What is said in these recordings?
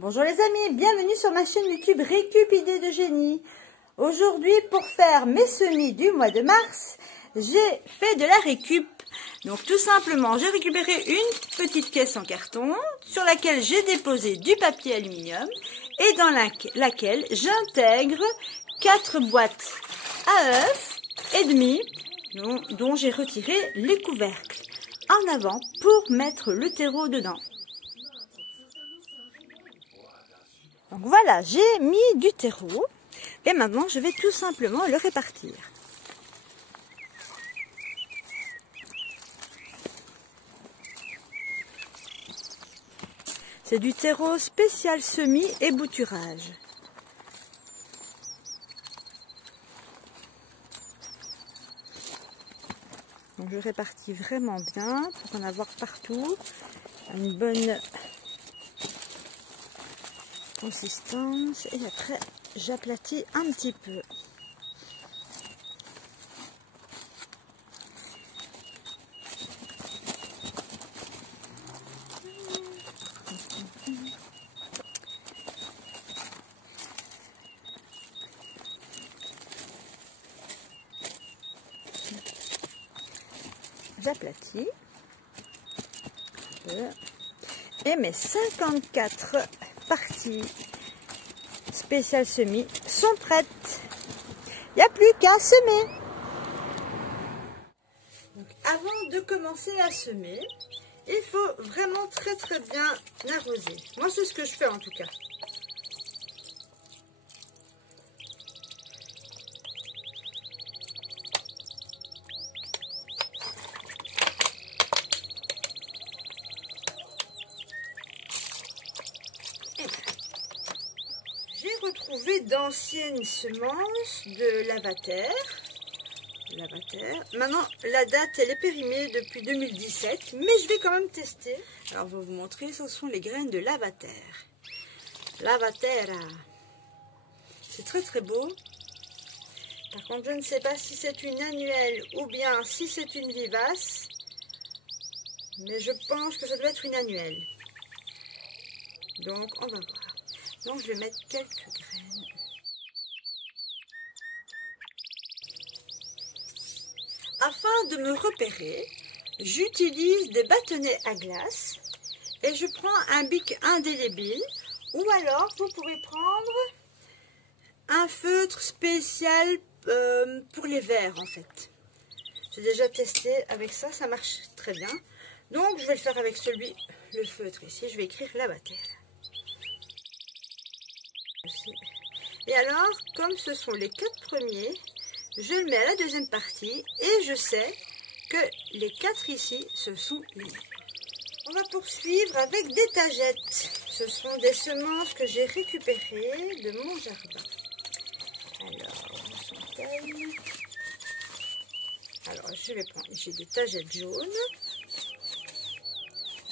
Bonjour les amis, bienvenue sur ma chaîne YouTube Récup Idées de Génie. Aujourd'hui, pour faire mes semis du mois de mars, j'ai fait de la récup. Donc tout simplement, j'ai récupéré une petite caisse en carton sur laquelle j'ai déposé du papier aluminium et dans laquelle j'intègre 4 boîtes à œufs et demi dont j'ai retiré les couvercles en avant pour mettre le terreau dedans. Donc voilà, j'ai mis du terreau et maintenant je vais tout simplement le répartir. C'est du terreau spécial semis et bouturage. Donc je répartis vraiment bien pour en avoir partout, une bonne consistance, et après j'aplatis un petit peu. J'aplatis et mes 54 parties spéciales semis sont prêtes. Il n'y a plus qu'à semer. Donc, avant de commencer à semer, il faut vraiment très bien arroser. Moi, c'est ce que je fais en tout cas. J'ai retrouvé d'anciennes semences de lavater. Maintenant, la date, elle est périmée depuis 2017, mais je vais quand même tester. Alors, je vais vous montrer, ce sont les graines de lavater. Lavatera. C'est très beau. Par contre, je ne sais pas si c'est une annuelle ou bien si c'est une vivace, mais je pense que ça doit être une annuelle. Donc, on va voir. Donc, je vais mettre quelques graines. Afin de me repérer, j'utilise des bâtonnets à glace et je prends un bic indélébile, ou alors vous pouvez prendre un feutre spécial pour les verres en fait. J'ai déjà testé avec ça, ça marche très bien. Donc, je vais le faire avec le feutre ici. Je vais écrire lavater. Et alors, comme ce sont les 4 premiers, je le mets à la deuxième partie et je sais que les 4 ici, ce sont les miens. On va poursuivre avec des tagettes. Ce sont des semences que j'ai récupérées de mon jardin. Alors, où sont-elles? Alors, je vais prendre ici des tagettes jaunes.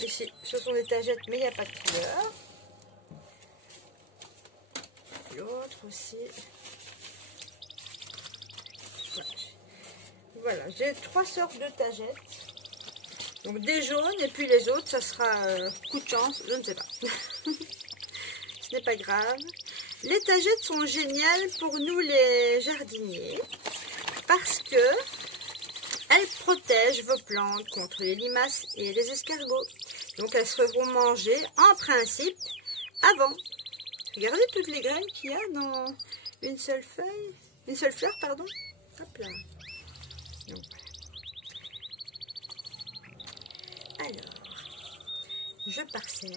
Ici, ce sont des tagettes, mais il n'y a pas de couleur. L'autre aussi. Voilà, j'ai 3 sortes de tagettes. Donc des jaunes et puis les autres, ça sera coup de chance, je ne sais pas. Ce n'est pas grave. Les tagettes sont géniales pour nous les jardiniers parce que elles protègent vos plantes contre les limaces et les escargots. Donc elles seront mangées en principe avant. Regardez toutes les graines qu'il y a dans une seule fleur, pardon. Hop là. Donc, alors, je parsème.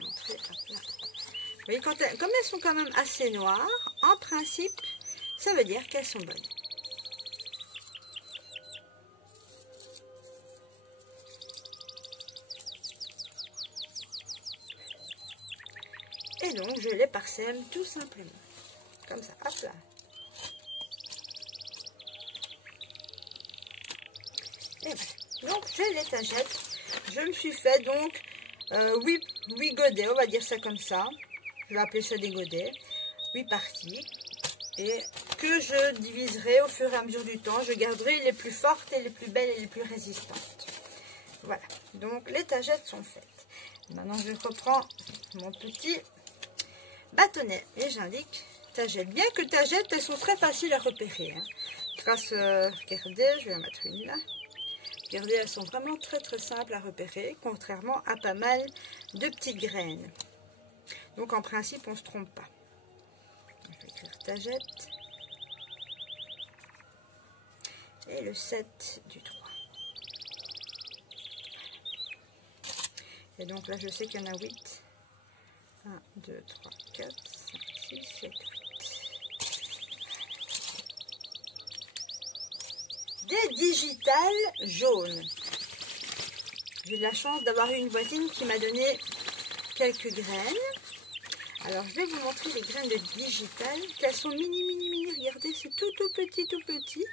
Montrer, hop là. Vous voyez, comme elles sont quand même assez noires, en principe, ça veut dire qu'elles sont bonnes. Et donc, je les parsème tout simplement. Comme ça, hop là. Et voilà. Donc, j'ai les tagettes. Je me suis fait donc 8 godets, on va dire ça comme ça. Je vais appeler ça des godets. 8 parties. Et que je diviserai au fur et à mesure du temps. Je garderai les plus fortes et les plus belles et les plus résistantes. Voilà, donc les tagettes sont faites. Maintenant, je reprends mon petit bâtonnet et j'indique tagette. Bien que tagettes, elles sont très faciles à repérer. Hein. Grâce, regardez, je vais en mettre une là. Regardez, elles sont vraiment très très simples à repérer, contrairement à pas mal de petites graines. Donc en principe, on ne se trompe pas. Je vais écrire tagette. Et le 7 du 3. Et donc là, je sais qu'il y en a 8. 1, 2, 3, 4, 5, 6, 7, 8. Des digitales jaunes. J'ai de la chance d'avoir eu une voisine qui m'a donné quelques graines. Alors, je vais vous montrer les graines de digitales. Elles sont mini. Regardez, c'est tout petit.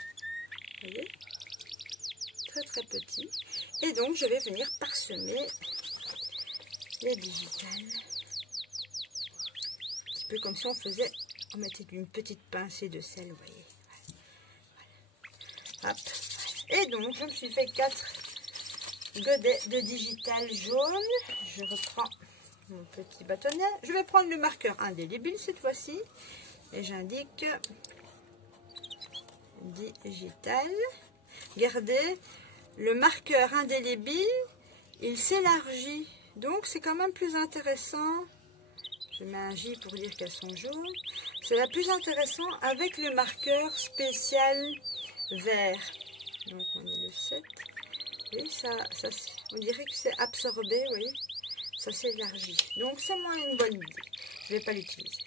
Vous voyez? Très petit. Et donc, je vais venir parsemer les digitales. Un petit peu comme si on mettait une petite pincée de sel, vous voyez. Voilà. Hop. Et donc, je me suis fait 4 godets de digital jaune. Je reprends mon petit bâtonnet. Je vais prendre le marqueur indélébile cette fois-ci. Et j'indique digital. Regardez, le marqueur indélébile, il s'élargit. Donc, c'est quand même plus intéressant. Je mets un J pour dire qu'elles sont jaunes. C'est la plus intéressant avec le marqueur spécial vert. Donc, on est le 7. Et ça on dirait que c'est absorbé, vous voyez. Ça s'élargit. Donc, c'est moins une bonne idée. Je ne vais pas l'utiliser.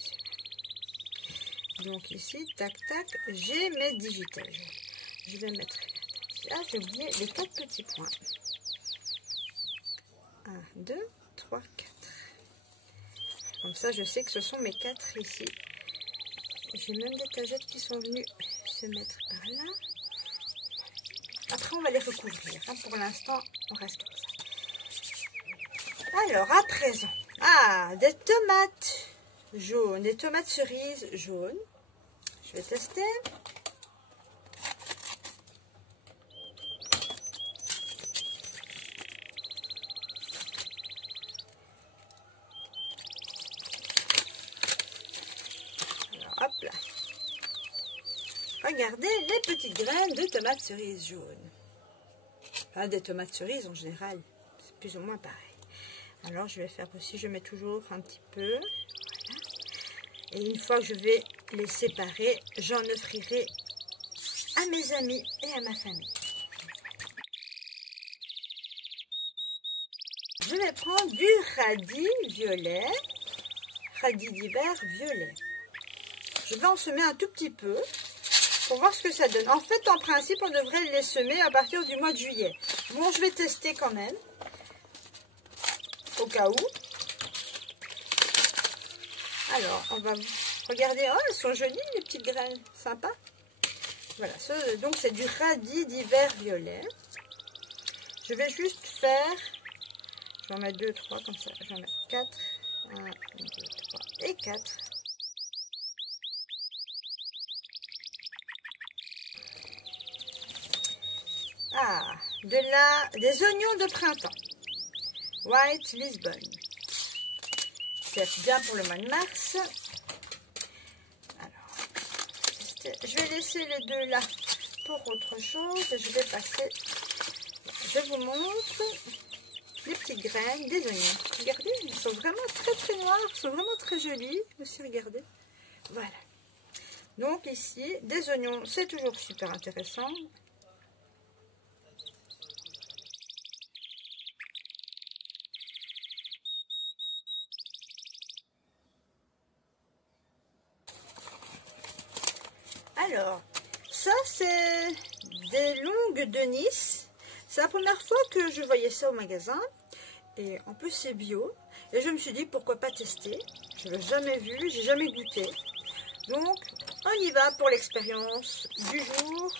Donc, ici, tac, j'ai mes digitales. Je vais mettre... Ah, j'ai oublié les 4 petits points. 1, 2, 3, 4. Comme ça, je sais que ce sont mes 4 ici. J'ai même des tagettes qui sont venues se mettre par là. Après, on va les recouvrir. Hein. Pour l'instant, on reste comme ça. Alors, à présent, des tomates jaunes, des tomates cerises jaunes. Je vais tester. Hop là. Regardez les petites graines de tomates cerises jaunes. Enfin, des tomates cerises en général, c'est plus ou moins pareil. Alors je vais faire aussi, je mets toujours un petit peu. Voilà. Et une fois que je vais les séparer, j'en offrirai à mes amis et à ma famille. Je vais prendre du radis violet, radis d'hiver violet. Je vais en semer un tout petit peu pour voir ce que ça donne. En fait, en principe, on devrait les semer à partir du mois de juillet. Bon, je vais tester quand même, au cas où. Alors, on va regarder. Oh, elles sont jolies, les petites graines. Sympa. Voilà, donc c'est du radis d'hiver violet. Je vais juste faire... J'en mets 2, 3 comme ça. J'en mets 4. 1, 2, 3 et 4. Des oignons de printemps. White Lisbonne. C'est bien pour le mois de mars. Alors, je vais laisser les deux là pour autre chose. Je vais passer. Je vous montre les petites graines des oignons. Regardez, ils sont vraiment très noirs. Ils sont vraiment très jolis. Aussi, regardez. Voilà. Donc ici, des oignons, c'est toujours super intéressant. Alors, ça c'est des longues de Nice. C'est la première fois que je voyais ça au magasin. Et en plus c'est bio. Et je me suis dit pourquoi pas tester. Je ne l'ai jamais vu, j'ai jamais goûté. Donc on y va pour l'expérience du jour.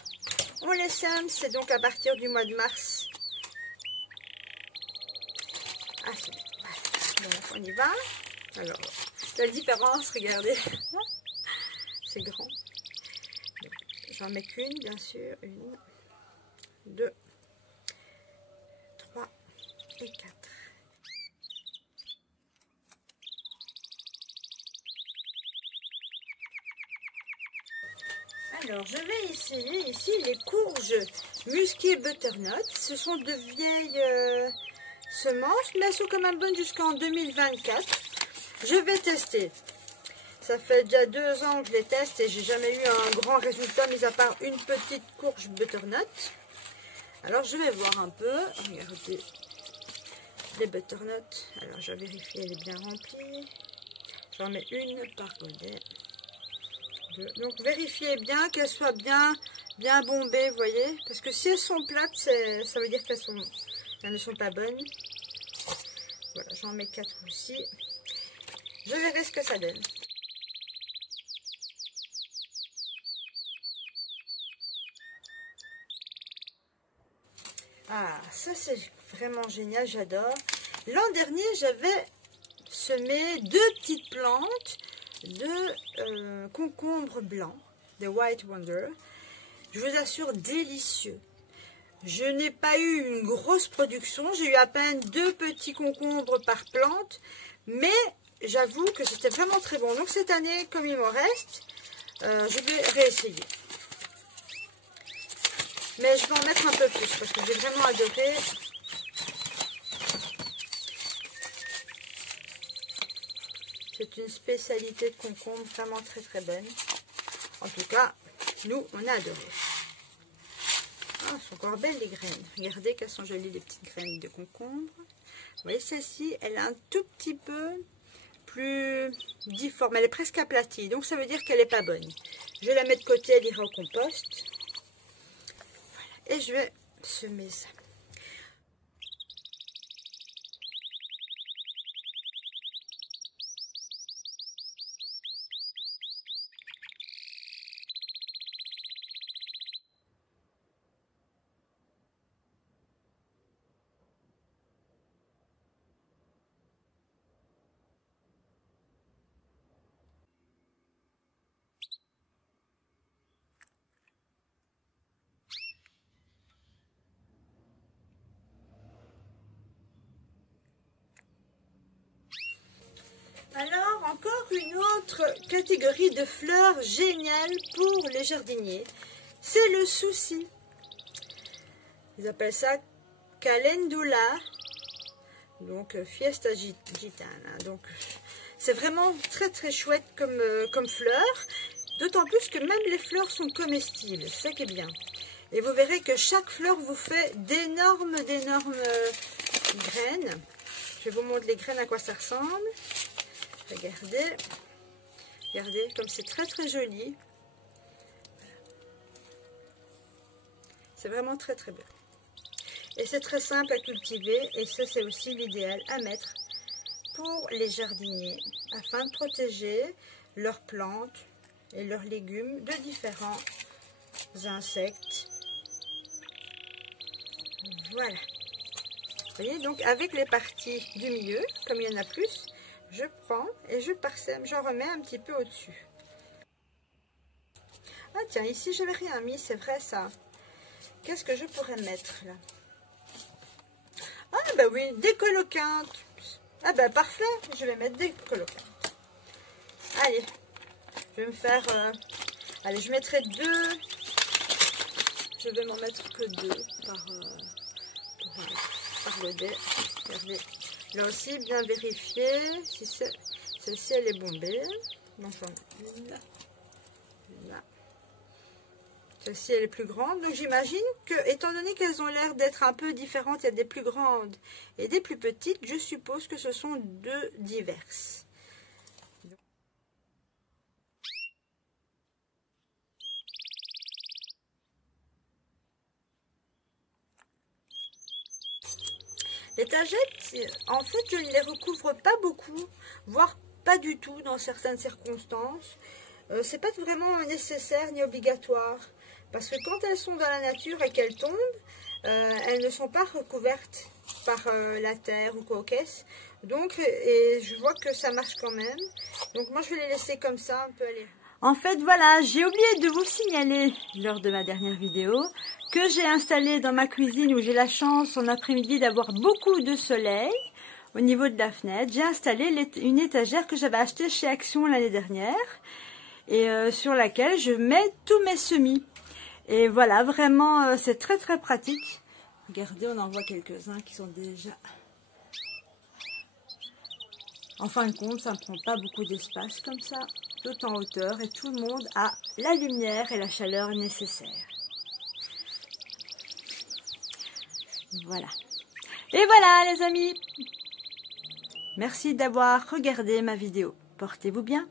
On les sème, c'est donc à partir du mois de mars. Ah c'est bien. Voilà. Donc on y va. Alors, la différence, regardez. C'est grand. J'en mets qu'une, bien sûr. 1, 2, 3, ferai 4. Alors, je vais essayer ici les courges musquées butternut. Ce sont de vieilles semences, mais elles sont quand même bonnes jusqu'en 2024. Je vais tester. Ça fait déjà 2 ans que je les teste et j'ai jamais eu un grand résultat, mis à part une petite courge butternut. Alors, je vais voir un peu. Regardez les butternuts. Alors, je vais vérifier, elle est bien remplie. J'en mets une par godet. Donc vérifiez bien qu'elles soient bien bombées, vous voyez. Parce que si elles sont plates, ça veut dire qu'elles ne sont pas bonnes. Voilà, j'en mets 4 aussi. Je verrai ce que ça donne. Ah, ça c'est vraiment génial, j'adore. L'an dernier, j'avais semé 2 petites plantes de concombre blanc, de White Wonder. Je vous assure, délicieux. Je n'ai pas eu une grosse production, j'ai eu à peine 2 petits concombres par plante, mais j'avoue que c'était vraiment très bon. Donc cette année, comme il m'en reste, je vais réessayer. Mais je vais en mettre un peu plus parce que j'ai vraiment adoré. C'est une spécialité de concombre vraiment très très bonne. En tout cas, nous, on a adoré. Ah, elles sont encore belles les graines. Regardez qu'elles sont jolies les petites graines de concombre. Vous voyez, celle-ci, elle est un tout petit peu plus difforme. Elle est presque aplatie, donc ça veut dire qu'elle n'est pas bonne. Je vais la mettre de côté, elle ira au compost. Voilà. Et je vais semer ça. Alors, encore une autre catégorie de fleurs géniales pour les jardiniers, c'est le souci. Ils appellent ça calendula, donc fiesta gitana. Donc, c'est vraiment très très chouette comme fleur, d'autant plus que même les fleurs sont comestibles, c'est ça qui est bien. Et vous verrez que chaque fleur vous fait d'énormes graines. Je vais vous montrer les graines à quoi ça ressemble. Regardez, regardez comme c'est très très joli. C'est vraiment très très bien. Et c'est très simple à cultiver et ça c'est aussi l'idéal à mettre pour les jardiniers afin de protéger leurs plantes et leurs légumes de différents insectes. Voilà. Vous voyez, donc avec les parties du milieu, comme il y en a plus, je prends et je parsème, j'en remets un petit peu au-dessus. Ah tiens, ici je n'avais rien mis, c'est vrai ça. Qu'est-ce que je pourrais mettre là? Ah bah oui, des coloquintes. Ah bah parfait, je vais mettre des coloquintes. Allez, je vais me faire... allez, je mettrai 2. Je vais m'en mettre que 2 par godet. Regardez. Là aussi, bien vérifier si celle-ci elle est bombée. Donc j'en ai une. Là. Celle-ci elle est plus grande. Donc j'imagine que, étant donné qu'elles ont l'air d'être un peu différentes, il y a des plus grandes et des plus petites, je suppose que ce sont 2 diverses. Les tagettes, en fait, je ne les recouvre pas beaucoup, voire pas du tout dans certaines circonstances. C'est pas vraiment nécessaire ni obligatoire, parce que quand elles sont dans la nature et qu'elles tombent, elles ne sont pas recouvertes par la terre ou quoi qu'est-ce. Donc, et je vois que ça marche quand même. Donc moi, je vais les laisser comme ça, un peu aller. En fait, voilà, j'ai oublié de vous signaler lors de ma dernière vidéo que j'ai installé dans ma cuisine où j'ai la chance en après-midi d'avoir beaucoup de soleil au niveau de la fenêtre. J'ai installé une étagère que j'avais achetée chez Action l'année dernière et sur laquelle je mets tous mes semis. Et voilà, vraiment, c'est très très pratique. Regardez, on en voit quelques-uns qui sont déjà... En fin de compte, ça ne prend pas beaucoup d'espace comme ça, tout en hauteur, et tout le monde a la lumière et la chaleur nécessaires. Voilà. Et voilà les amis. Merci d'avoir regardé ma vidéo. Portez-vous bien.